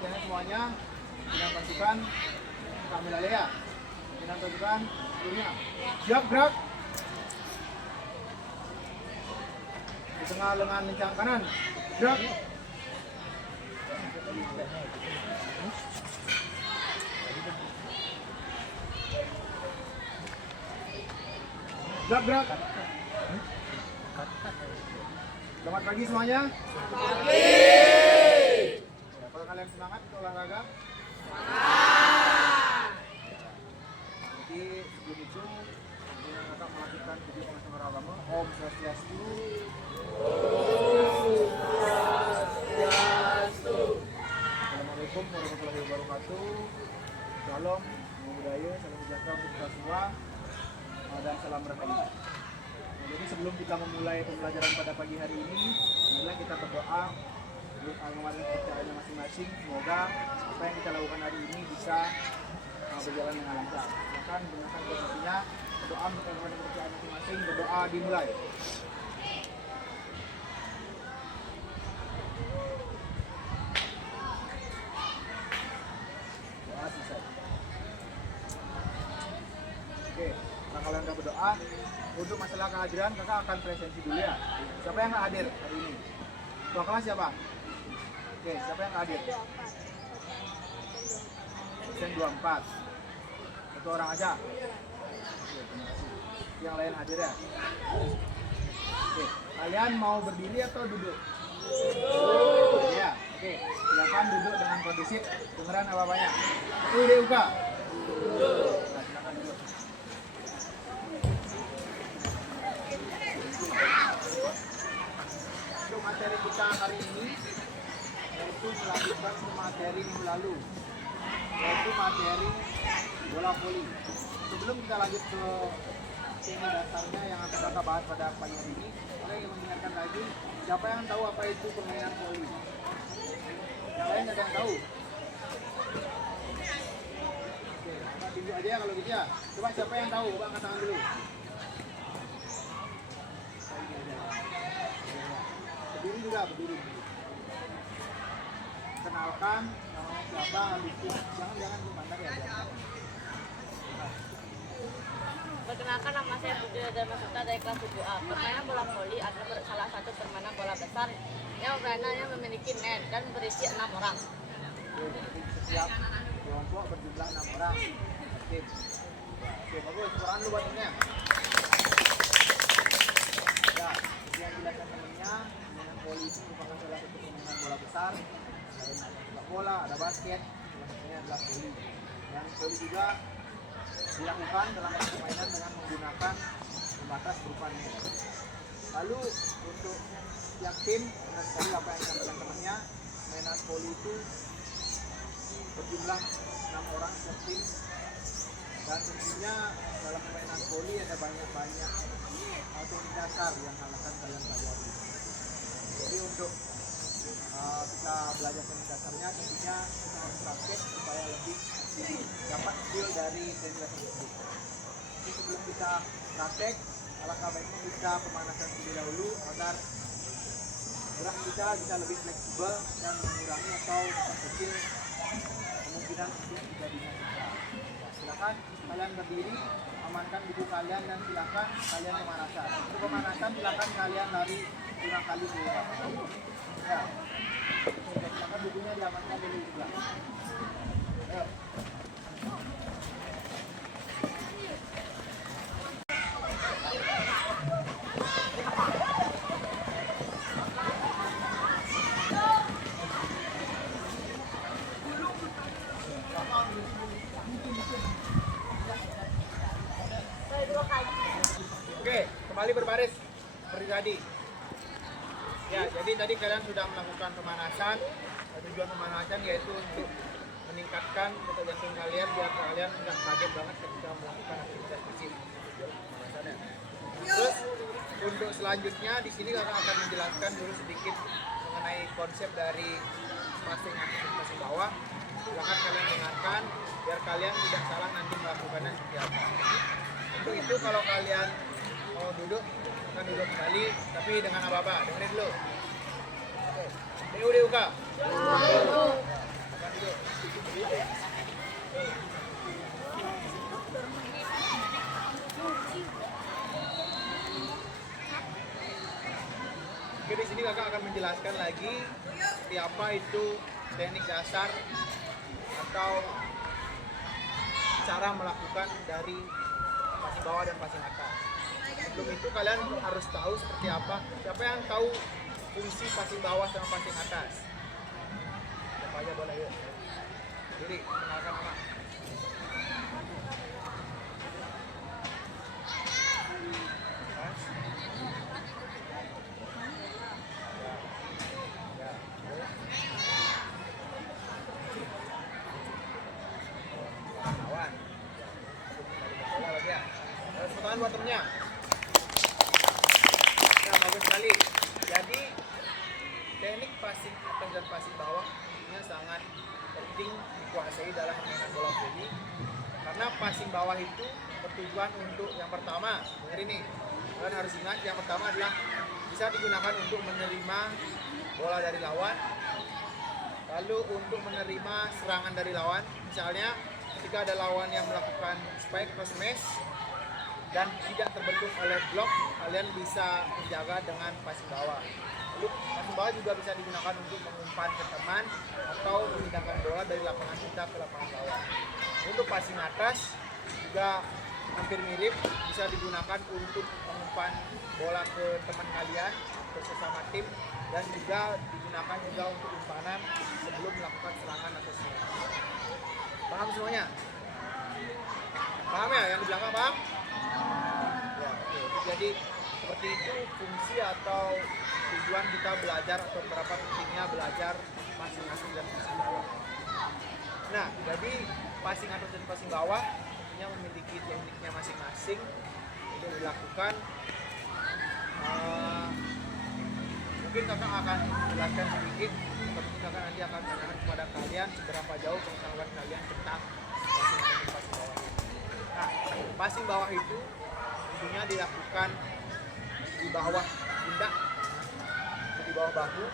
latihannya semuanya. Dengan pasukan Kamila Lea. Dengan pasukan seluruhnya. Siap gerak. Di tengah lengan lencang kanan. Gerak. Gerak. Selamat pagi semuanya. Pagi. Kalau kalian semangat untuk olahraga? Semangat. Jadi sebelum itu kita akan melakukan video pengasaran agama. Om Swastiastu. Assalamualaikum warahmatullahi wabarakatuh. Salam budaya, salam sejahtera untuk kita semua, dan salam rahayu. Jadi sebelum kita memulai pembelajaran pada pagi hari ini, marilah kita berdoa untuk mengamalkan kepercayaannya masing-masing. Semoga apa yang kita lakukan hari ini bisa berjalan dengan lancar. Silakan gunakan posisinya, berdoa untuk mengamalkan kepercayaan masing-masing. Berdoa dimulai. Doa selesai. Oke, nah kalian udah berdoa. Untuk masalah kehadiran, kakak akan presensi dulu ya. Siapa yang nggak hadir hari ini? Tuan kelas siapa? Oke, siapa yang nggak hadir? Absen 24. Satu orang aja. Oke, terima kasih. Yang lain hadir ya? Oke, kalian mau berdiri atau duduk? Duduk. Ya, oke. Silakan duduk dengan kondusif. Dengeran apa-apanya. Udah buka. Duduk. Nah, silakan duduk. Untuk materi kita hari ini yaitu melanjutkan materi minggu lalu, yaitu materi bola voli. Sebelum kita lanjut ke tema dasarnya yang akan kita bahas pada pagi hari ini, saya ingin mengingatkan lagi, siapa yang tahu apa itu permainan voli? Yang lain ada yang tahu? Oke, kita tunjuk aja ya kalau gitu ya. Coba siapa yang tahu? Coba angkat tangan dulu. Berdiri juga, berdiri. Kenalkan namanya siapa, habis itu jangan memandang ya. Perkenalkan, nama saya Budi Dharma Suta dari kelas 7A. Permainan bola voli adalah salah satu permainan bola besar yang permainannya memiliki net dan berisi 6 orang. Setiap kelompok berjumlah 6 orang. Oke, bagus. Quran lu buatnya. Ya, yang jelaskan temennya, permainan voli itu merupakan salah satu permainan bola besar. Selain ada sepak bola, ada basket, salah satunya adalah voli. Yang voli juga dilakukan dalam permainan dengan menggunakan pembatas berupa net. Lalu untuk tiap tim, benar sekali apa yang disampaikan temannya, permainan voli itu berjumlah 6 orang setiap tim. Dan tentunya dalam permainan voli ada banyak-banyak teknik dasar yang akan kalian pelajari. Jadi untuk kita belajar teknik dasarnya, tentunya kita harus praktek supaya lebih dapat skill dari teknik dasar tersebut. Jadi sebelum kita praktek, alangkah baiknya kita pemanasan terlebih dahulu agar gerak kita bisa lebih fleksibel dan mengurangi atau kecil kemungkinan untuk terjadinya cedera. Silakan kalian berdiri, amankan buku kalian dan silakan kalian pemanasan. Untuk pemanasan silakan kalian lari 5 kali dulu. Ya. Silakan bukunya diamankan dulu juga. Ayo. Oke, kembali berbaris seperti tadi. Ya, jadi tadi kalian sudah melakukan pemanasan. Tujuan pemanasan yaitu untuk meningkatkan detak jantung kalian biar kalian nggak kaget banget ketika melakukan aktivitas fisik. Pemanasannya. Terus untuk selanjutnya di sini kakak akan menjelaskan dulu sedikit mengenai konsep dari masing aktivitas di bawah. Silakan kalian dengarkan biar kalian tidak salah nanti melakukannya seperti apa. Untuk itu kalau kalian mau duduk, akan duduk kembali, tapi dengan apa-apa, dengerin dulu. DUK. Akan menjelaskan lagi seperti apa itu teknik dasar atau cara melakukan dari passing bawah dan passing atas. Sebelum itu kalian harus tahu seperti apa. Siapa yang tahu fungsi passing bawah sama passing atas? Siapa aja boleh yuk. Diri, kenalkan nama. Buat temennya. Nah, bagus sekali. Jadi teknik passing atas dan passing bawahnya sangat penting dikuasai dalam permainan bola voli. Karena passing bawah itu bertujuan untuk yang pertama, dengar ini. Kalian harus ingat yang pertama adalah bisa digunakan untuk menerima bola dari lawan. Lalu untuk menerima serangan dari lawan, misalnya ketika ada lawan yang melakukan spike cross smash dan tidak terbentuk oleh blok, kalian bisa menjaga dengan passing bawah. Lalu passing bawah juga bisa digunakan untuk mengumpan ke teman atau memindahkan bola dari lapangan kita ke lapangan lawan. Untuk passing atas juga hampir mirip, bisa digunakan untuk mengumpan bola ke teman kalian, ke sesama tim, dan juga digunakan juga untuk umpanan sebelum melakukan serangan atau serang. Paham semuanya? Paham ya? Yang di belakang paham? Ya, oke. Jadi seperti itu fungsi atau tujuan kita belajar atau berapa pentingnya belajar passing atas dan passing bawah. Nah, jadi passing atas dan passing bawah tentunya memiliki tekniknya masing-masing untuk dilakukan. Mungkin kakak akan jelaskan sedikit, tapi kakak nanti akan menanyakan kepada kalian seberapa jauh pengetahuan kalian tentang passing atas dan passing bawah. Nah, passing bawah itu tentunya dilakukan di bawah pundak, di bawah bahu.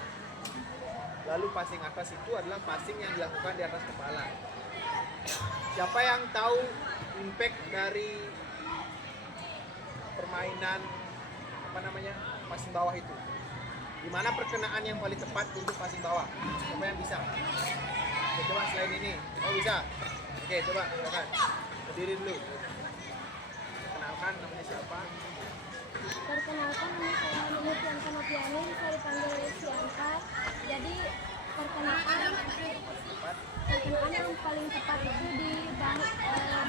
Lalu passing atas itu adalah passing yang dilakukan di atas kepala. Siapa yang tahu impact dari permainan passing bawah itu? Di mana perkenaan yang paling tepat untuk passing bawah? Siapa yang bisa? Oke, coba selain ini. Oh bisa? Oke, coba silakan. Berdiri dulu. Kenalkan namanya siapa? Perkenalkan, nama saya Nunut Yanka Noviani, saya dipanggil Sianka. Jadi perkenaan yang paling tepat itu di lengan bawah.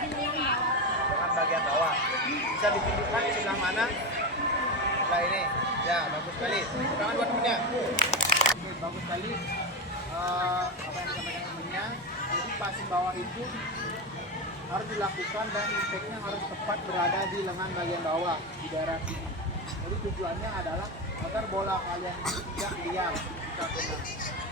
Dengan bagian bawah. Bisa ditunjukkan di sebelah mana? Sebelah ini. Ya, bagus sekali. Tangan buat temennya. Oke, bagus sekali. Apa yang disampaikan temennya? Jadi passing bawah itu harus dilakukan dan impactnya harus tepat berada di lengan bagian bawah di daerah sini. Jadi tujuannya adalah agar bola kalian tidak liar ketika kena.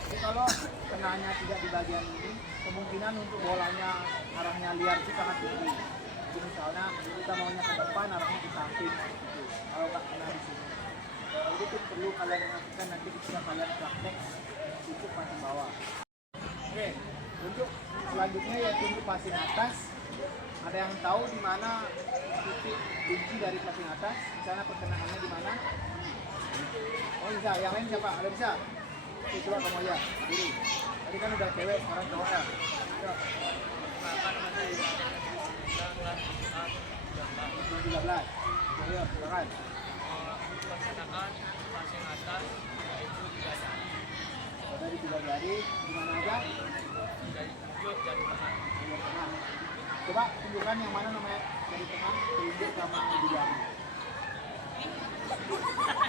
Jadi kalau kenanya tidak di bagian ini, kemungkinan untuk bolanya arahnya liar itu sangat tinggi. Jadi misalnya kita maunya ke depan, arahnya ke samping. Gitu. Kalau nggak kena di sini. Jadi itu perlu kalian lakukan nanti ketika kalian praktek untuk passing bawah. Oke, untuk selanjutnya yaitu untuk passing atas. Ada yang tahu di mana titik kunci dari passing atas? Misalnya perkenaannya di mana? Oh bisa, yang lain siapa? Ada bisa? Oke, coba kamu aja, diri. Tadi kan udah cewek, sekarang cowok ya. Coba. 13. Ayo, silakan. Perkenaan passing atas yaitu 3 jari. Ada di 3 jari, di mana aja? Jari tunjuk, jari tengah. Jari tengah. Coba tunjukkan yang mana namanya jari tengah, telunjuk sama ibu jari.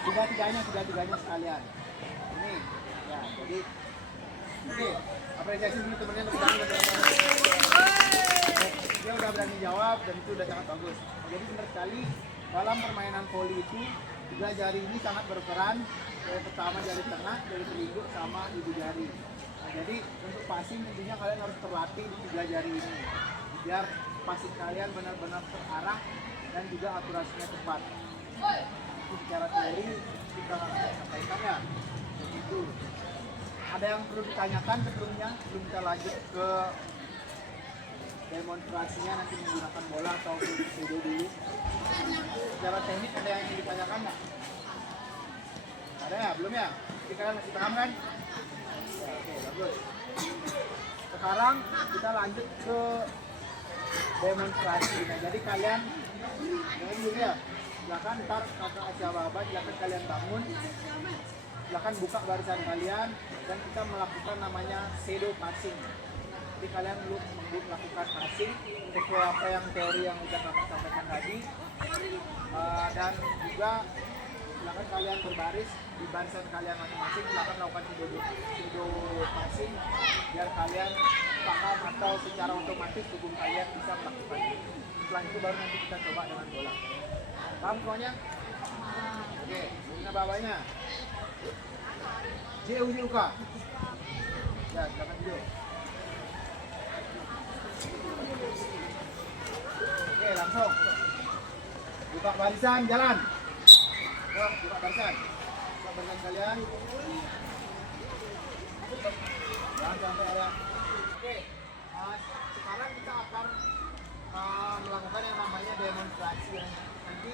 Tiga-tiganya sekalian. Ini, ya, jadi oke, apresiasi dulu temennya lebih banyak. Dia udah berani jawab dan itu udah sangat bagus. Jadi benar sekali dalam permainan voli itu 3 jari ini sangat berperan. Yang pertama jari tengah, jari telunjuk sama ibu jari. Nah, jadi untuk passing intinya kalian harus terlatih di 3 jari ini biar passing kalian benar-benar terarah dan juga akurasinya tepat. Itu secara teori kita sampaikan ya. Begitu. Ada yang perlu ditanyakan sebelumnya sebelum kita lanjut ke demonstrasinya nanti menggunakan bola atau video dulu. Secara teknik ada yang ingin ditanyakan nggak? Ada ya? Belum ya? Jadi kalian masih paham kan? Ya, oke, bagus. Sekarang kita lanjut ke demonstrasi. Nah, jadi kalian dulu ya. Silakan ntar kakak Asia Baba, silakan kalian bangun. Silakan buka barisan kalian dan kita melakukan namanya shadow passing. Jadi kalian dulu melakukan passing sesuai apa yang teori yang udah kakak sampaikan tadi. Dan juga silakan kalian berbaris di barisan kalian masing-masing. Silakan lakukan shadow passing biar kalian paham atau secara otomatis tubuh kalian bisa melakukannya. Setelah itu baru nanti kita coba dengan bola. Paham semuanya? Oke, ini bawahnya. JUJUK. Ya, silakan dulu. Oke, langsung. Buka barisan, jalan. Yuk, buka barisan. Buka barisan kalian. Jangan sampai ada. Oke, sekarang kita akan melakukan yang namanya demonstrasi. Nanti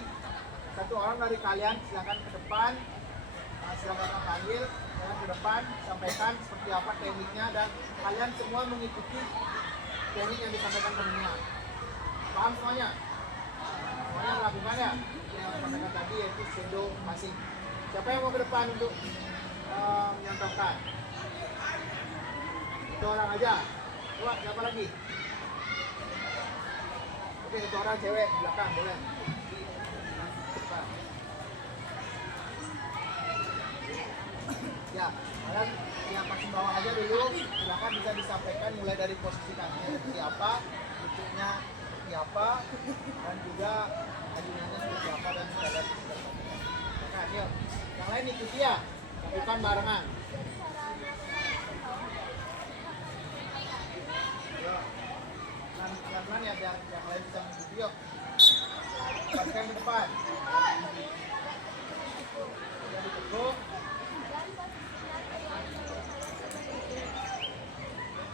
satu orang dari kalian silakan ke depan, silakan panggil, silakan ke depan, sampaikan seperti apa tekniknya dan kalian semua mengikuti teknik yang disampaikan temennya. Paham semuanya? Semuanya melakukan ya? Yang sampaikan tadi yaitu shadow passing. Siapa yang mau ke depan untuk menyampaikan? Itu orang aja. Coba siapa lagi? Oke, satu orang cewek di belakang boleh. Ya, kalian yang passing bawah aja dulu. Silakan bisa disampaikan mulai dari posisi kakinya seperti apa, bentuknya seperti apa, dan juga ayunannya seperti apa dan segala macam. Nah, yuk, yang lain ikuti ya, lakukan barengan. Pelan-pelan ya biar yang lain bisa mengikuti. Yuk, bagikan ke depan. Jadi teguk.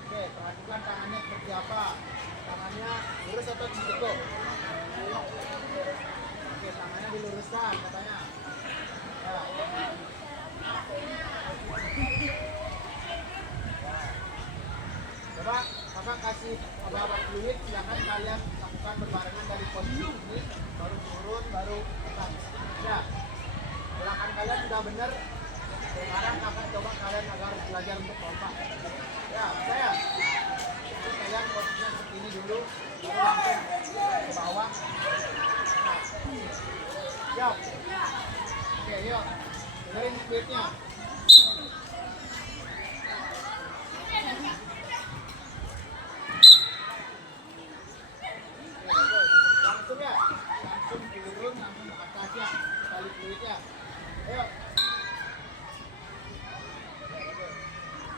Oke, perhatikan tangannya seperti apa. Tangannya lurus atau diteguk. Oke, tangannya diluruskan katanya. Ya. Coba kakak kasih abang fluid, silakan kalian lakukan berbarengan dari posisi ini, baru turun, baru atas. Ya, gerakan kalian sudah benar. Sekarang kakak coba kalian agar belajar untuk kompak. Ya, saya. Jadi kalian posisinya seperti ini dulu, baru langsung ke bawah. Nah, siap. Oke, yuk. Dengerin fluidnya. Langsung ya, langsung turun, langsung ke atas ya, kali fluidnya. Ayo.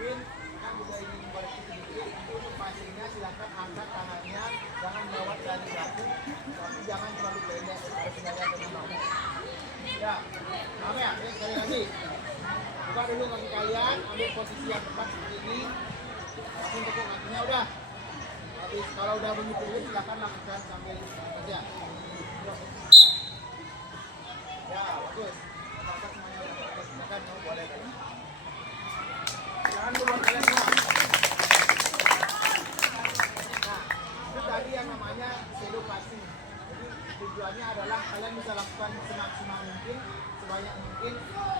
Mungkin kan juga ingin koreksi sedikit, itu untuk passingnya silakan angkat tangannya, jangan lewat dari bahu, tapi jangan terlalu pendek, harus jaga dengan bahu. Ya, paham ya? Ayo sekali lagi. Buka dulu kaki kalian, ambil posisi yang tepat seperti ini, langsung tekuk kakinya udah. Habis kalau udah begitu silakan lakukan sambil saja. Ya, bagus. Apakah semuanya udah bagus? Silakan kamu boleh tadi. Silakan dulu kalian semua. Nah, itu tadi yang namanya shadow passing. Jadi tujuannya adalah kalian bisa lakukan semaksimal mungkin, sebanyak mungkin,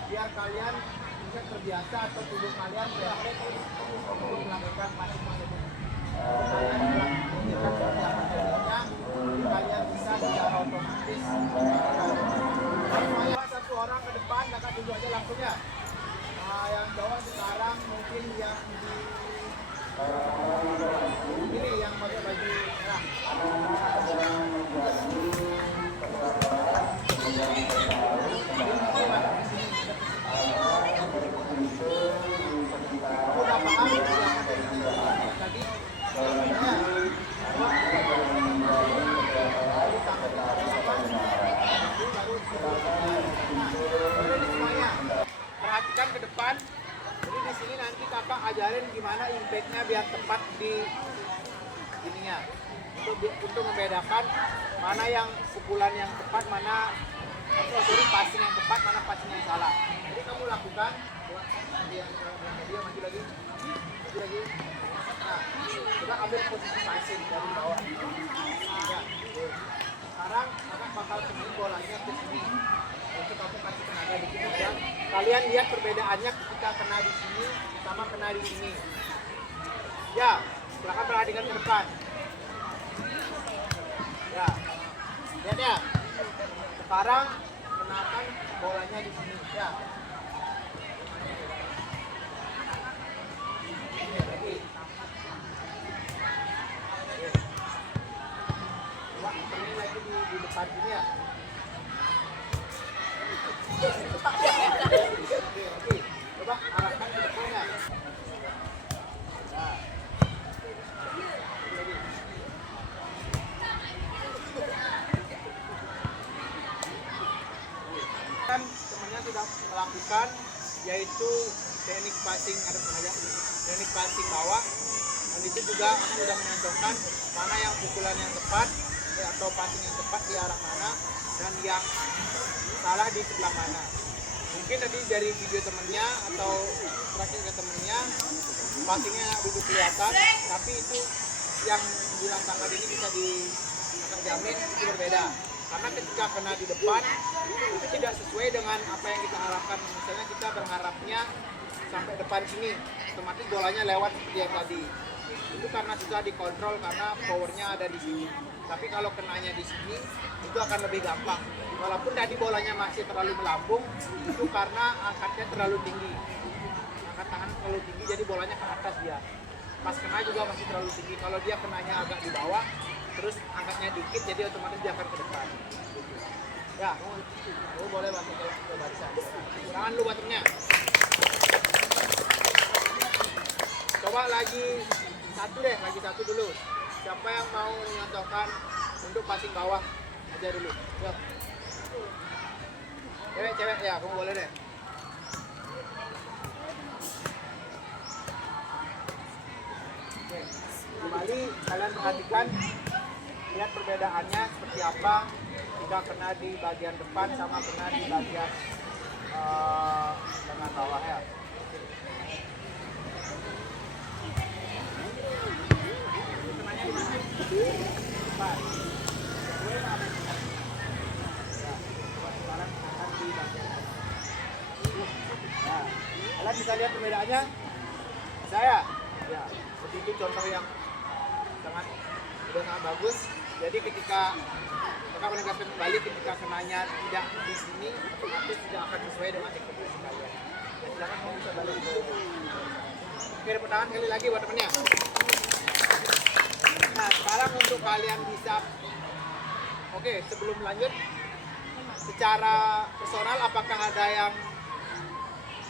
biar kalian bisa terbiasa atau tubuh kalian refleks untuk melakukan passing tersebut. Kalian bisa secara otomatis. Satu orang ke depan, kakak dulu aja langsung ya. Yang bawah sekarang mungkin yang di ini yang pakai baju merah. Udah paham tadi? Perhatikan ke depan. Jadi di sini nanti kakak ajarin gimana impact-nya biar tepat di ininya. Untuk membedakan mana yang pukulan yang tepat, mana passing yang tepat, mana passing yang salah. Jadi kamu lakukan yang dia maju lagi. Nah, kita ambil posisi passing dari bawah. Ya, sekarang kakak bakal kemudian bolanya ke sini. Untuk kamu kasih tenaga dikit aja. Kalian lihat perbedaannya ketika kena di sini sama kena di sini. Ya, silakan perhatikan ke depan. Ya, lihat ya. Sekarang kenakan bolanya di sini. Ya. Ini lagi di depan sini ya. Oke. Coba arahkan ke depannya. Nah. Lagi. Kan temannya sudah melakukan yaitu teknik passing teknik passing bawah, dan itu juga aku sudah mencontohkan mana yang pukulan yang tepat atau passing yang tepat di arah mana dan yang salah di sebelah mana. Mungkin tadi dari video temennya atau terakhir ke temennya passingnya begitu kelihatan, tapi itu yang bilang kakak ini bisa kakak jamin itu berbeda. Karena ketika kena di depan itu tidak sesuai dengan apa yang kita harapkan. Misalnya kita berharapnya sampai depan sini, otomatis bolanya lewat seperti yang tadi. Itu karena susah dikontrol karena powernya ada di sini. Tapi kalau kenanya di sini itu akan lebih gampang. Walaupun tadi bolanya masih terlalu melambung, itu karena angkatnya terlalu tinggi. Angkat tangan terlalu tinggi, jadi bolanya ke atas dia. Pas kena juga masih terlalu tinggi. Kalau dia kenanya agak di bawah, terus angkatnya dikit, jadi otomatis dia akan ke depan. Ya, kamu boleh masuk ke barisan. Kurangan lu batuknya. Coba lagi satu dulu. Siapa yang mau menyontohkan untuk passing bawah aja dulu. Yuk. Cewek ya, kamu boleh deh. Oke. Kembali kalian perhatikan, lihat perbedaannya seperti apa jika kena di bagian depan sama kena di bagian tengah bawah ya. Kenanya di mana? Depan. Sekarang akan di bagian tengah. Nah, kalian bisa lihat perbedaannya? Saya, ya, seperti itu contoh yang sangat bagus. Jadi ketika kakak menegaskan kembali, ketika kenanya tidak di sini, otomatis tidak akan sesuai dengan eksekusi kalian. Dan silakan kamu bisa balik ke sini. Oke, tepuk tangan sekali lagi buat temennya. Nah, sekarang untuk kalian bisa, oke, sebelum lanjut, secara personal apakah ada yang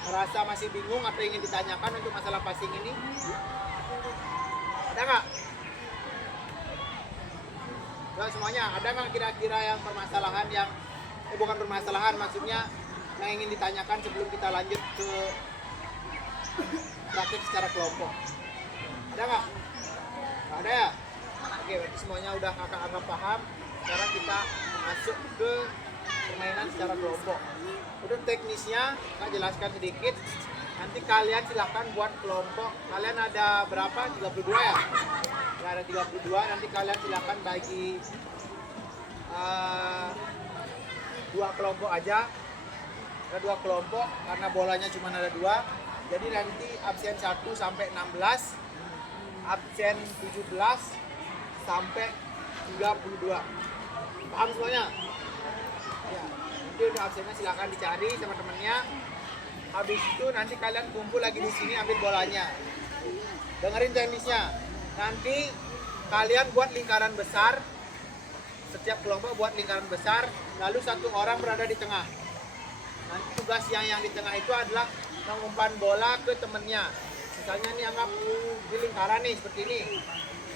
merasa masih bingung atau ingin ditanyakan untuk masalah passing ini? Ada nggak? Nah, semuanya, ada nggak kira-kira yang permasalahan yang bukan permasalahan, maksudnya yang ingin ditanyakan sebelum kita lanjut ke praktik secara kelompok? Ada nggak? Nggak ada ya? Oke, berarti semuanya udah kakak anggap paham. Sekarang kita masuk ke permainan secara kelompok. Udah teknisnya, kakak jelaskan sedikit. Nanti kalian silahkan buat kelompok. Kalian ada berapa? 32 ya? Ya, ada 32. Nanti kalian silahkan bagi 2 kelompok aja. Ada 2 kelompok karena bolanya cuma ada 2. Jadi nanti absen 1 sampai 16, absen 17 sampai 32. Paham semuanya? Ya, nanti untuk absennya silahkan dicari sama temennya. Habis itu nanti kalian kumpul lagi di sini ambil bolanya. Dengerin teknisnya. Nanti kalian buat lingkaran besar. Setiap kelompok buat lingkaran besar. Lalu 1 orang berada di tengah. Nanti tugas yang di tengah itu adalah mengumpan bola ke temennya. Misalnya nih anggap di lingkaran nih seperti ini.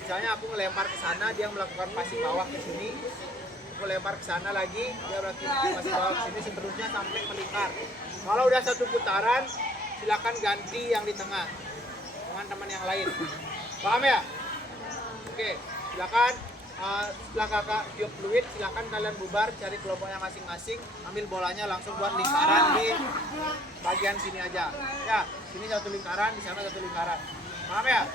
Misalnya aku ngelempar ke sana, dia melakukan passing bawah ke sini. Aku lempar ke sana lagi, dia berarti passing bawah ke sini, seterusnya sampai melingkar. Kalau udah 1 putaran, silakan ganti yang di tengah dengan teman yang lain. Paham ya? Oke, silakan Setelah kakak tiup fluid, silakan kalian bubar, cari kelompoknya masing-masing, ambil bolanya langsung buat lingkaran di bagian sini aja. Ya, sini satu lingkaran, di sana satu lingkaran. Paham ya?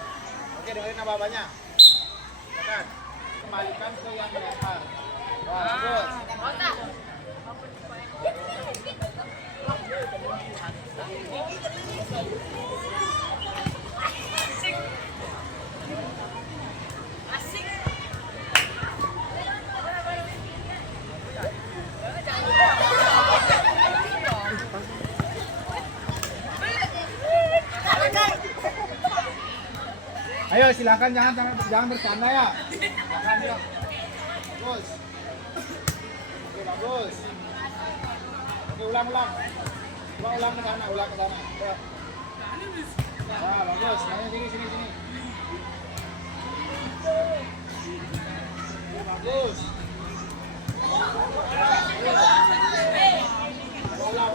Oke, dengerin apa-apanya. Silakan. Kembalikan ke yang melempar. Wah, bagus. Ayo silakan jangan bercanda ya. Silakan yuk. Bagus. Oke bagus. Oke ulang. Ulang ke sana. Ayo. Nah, bagus. Nah, sini. Oke, bagus. Ulang.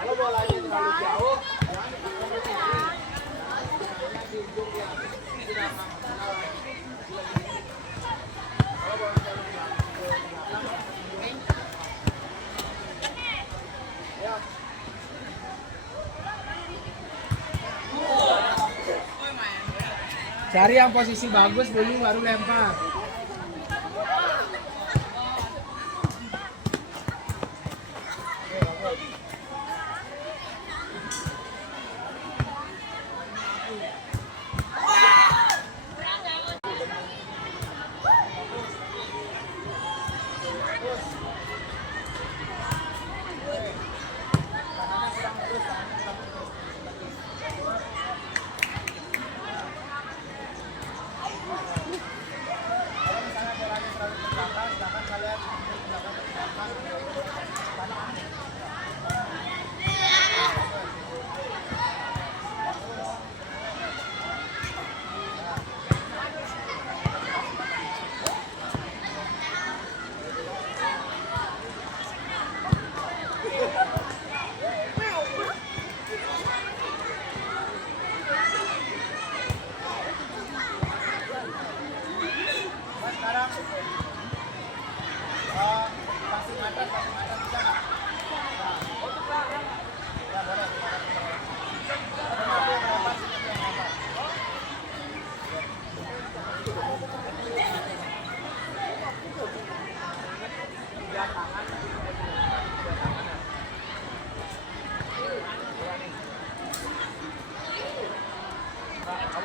Kalau bolanya terlalu jauh, jangan dipukul ke sini. Jangan di ujung yang tidak maksimal. Kalau bolanya terlalu jauh, ya. Cari yang posisi bagus dulu baru lempar.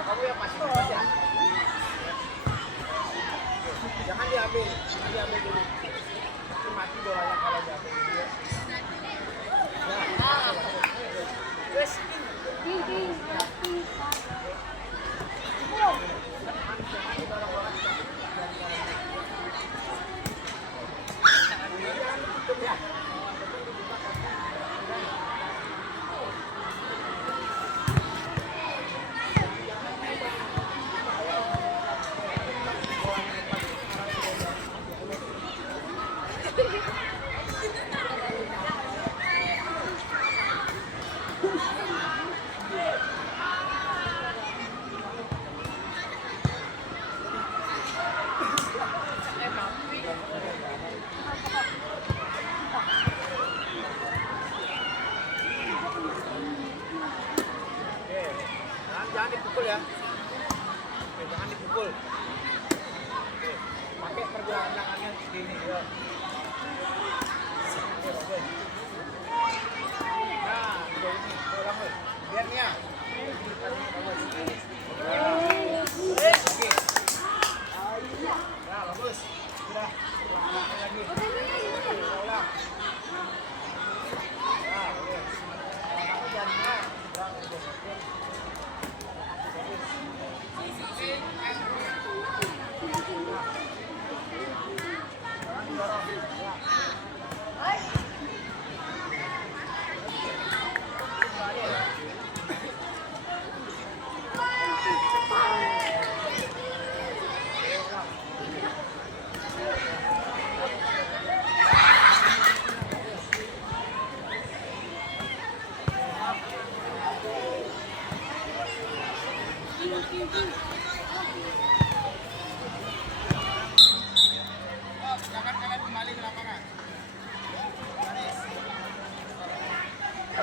Kamu yang pasti aja. Jangan diambil dulu. Itu mati bolanya kalau diambil dulu. Wes. Jangan dipukul ya. Oke, jangan dipukul. Oke, pakai pergelangan tangannya segini ya.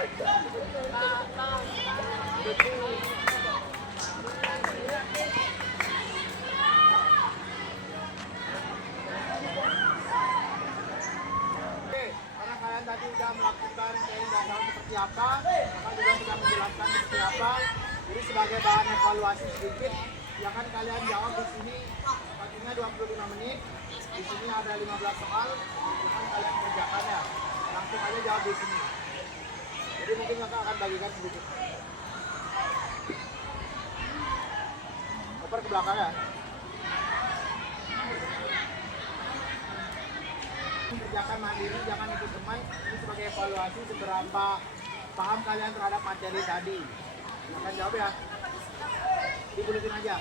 Oke, karena kalian tadi sudah melakukan training dasar seperti apa, kakak juga sudah menjelaskan seperti apa. Jadi sebagai bahan evaluasi sedikit, silakan kalian jawab di sini. Waktunya 25 menit. Di sini ada 15 soal, silakan kalian kerjakan ya. Langsung aja jawab di sini. Jadi mungkin kakak akan bagikan sedikit. Oper ke belakang ya. Kerjakan mandiri, jangan ikut teman. Ini sebagai evaluasi seberapa paham kalian terhadap materi tadi. Silakan jawab ya. Dibuletin aja.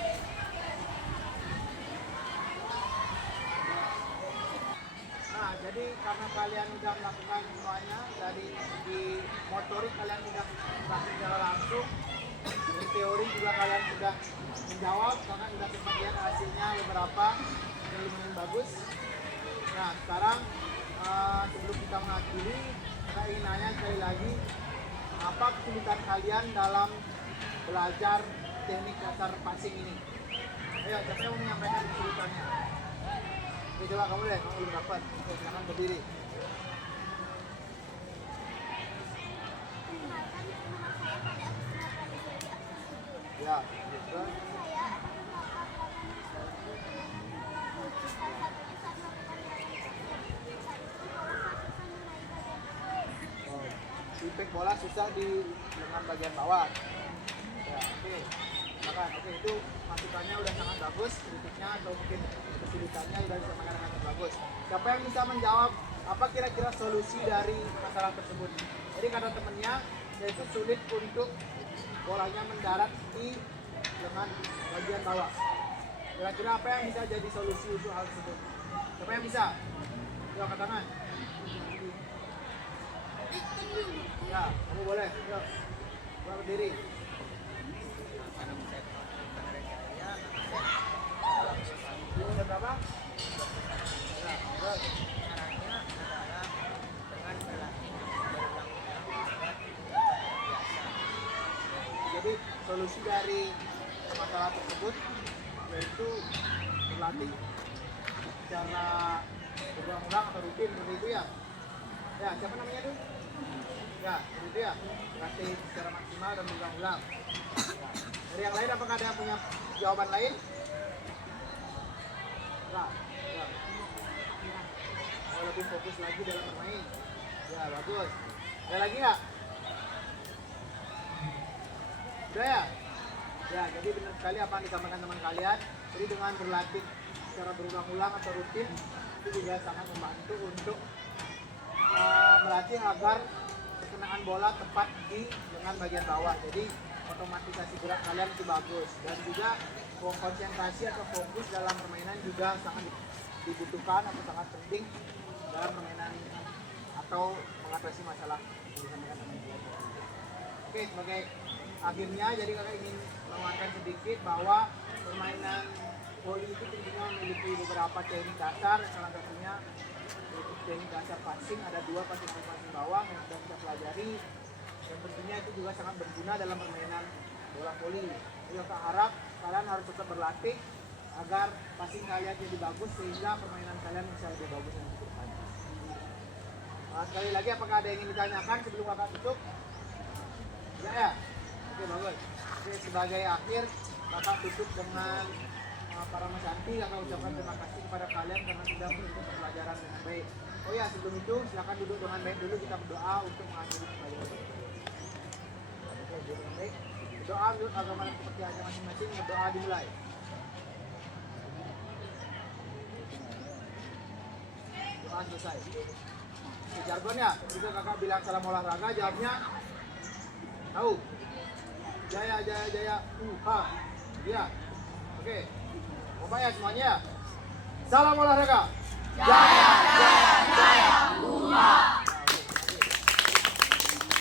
Nah, jadi karena kalian sudah melakukan semuanya, dari di motorik kalian sudah melakukan secara langsung, di teori juga kalian sudah menjawab, karena sudah sebagian hasilnya beberapa yang lumayan bagus. Nah, sekarang sebelum kita mengakhiri, saya ingin nanya sekali lagi, apa kesulitan kalian dalam belajar teknik dasar passing ini? Ayo, siapa yang mau menyampaikan kesulitannya? Oke, coba kamu deh, kamu belum dapat. Oke, silakan berdiri. Ya, terus. Impact bola susah di lengan bagian bawah. Ya, oke. Silakan. Oke, itu masukannya udah sangat bagus, kritiknya atau mungkin kesulitannya udah disampaikan dengan sangat bagus. Siapa yang bisa menjawab apa kira-kira solusi dari masalah tersebut? Jadi kata temennya, yaitu sulit untuk bolanya mendarat di lengan bagian bawah. Kira-kira apa yang bisa jadi solusi untuk hal tersebut? Siapa yang bisa? Yuk, angkat tangan. Ya, kamu boleh. Yuk, coba berdiri. Ini udah berapa? Ya, terus. Caranya adalah dengan berlatih berulang-ulang biasa. Jadi solusi dari masalah tersebut yaitu berlatih secara berulang-ulang atau rutin seperti itu ya. Ya, siapa namanya tuh? Ya, seperti itu ya. Berlatih secara maksimal dan berulang-ulang. Ya. Dari yang lain apakah ada yang punya jawaban lain? Ya, ya. Oh, lebih fokus lagi dalam bermain. Ya, bagus. Ada lagi nggak? Udah ya? Ya, jadi benar sekali apa yang disampaikan teman kalian. Jadi dengan berlatih secara berulang-ulang atau rutin itu juga sangat membantu untuk melatih agar kekenaan bola tepat di lengan bagian bawah. Jadi otomatisasi gerak kalian itu bagus dan juga konsentrasi atau fokus dalam permainan juga sangat dibutuhkan atau sangat penting dalam permainan atau mengatasi masalah yang disampaikan teman kalian. Oke, sebagai akhirnya jadi kakak ingin menguatkan sedikit bahwa permainan voli itu tentunya memiliki beberapa teknik dasar, salah satunya yaitu teknik dasar passing, ada 2 passing bawah yang sudah kita pelajari dan tentunya itu juga sangat berguna dalam permainan bola voli. Jadi kakak harap kalian harus tetap berlatih agar passing kalian jadi bagus sehingga permainan kalian bisa lebih bagus nanti ke depannya. Sekali lagi apakah ada yang ingin ditanyakan sebelum kakak tutup? Ya. Oke, bagus. Oke, sebagai akhir kakak tutup dengan para Mas Santi, kakak ucapkan terima kasih kepada kalian karena sudah mengikuti pembelajaran dengan baik. Oh ya, sebelum itu silakan duduk dengan baik dulu, kita berdoa untuk mengakhiri pembelajaran. Oke, duduk dengan baik. Berdoa menurut agama dan kepercayaan masing-masing, berdoa dimulai. Doa selesai. Oke, jargonnya, jika kakak bilang salam olahraga, jawabnya tahu. Jaya, jaya, jaya, ya. Oke, coba ya semuanya. Salam olahraga. Jaya, jaya, jaya,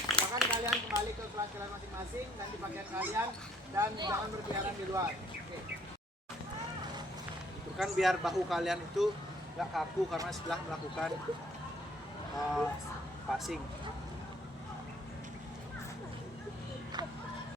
silakan kalian kembali ke kelas kalian masing-masing, ganti pakaian kalian dan jangan berkeliaran di luar. Oke. Itu kan biar bahu kalian itu nggak kaku karena setelah melakukan passing.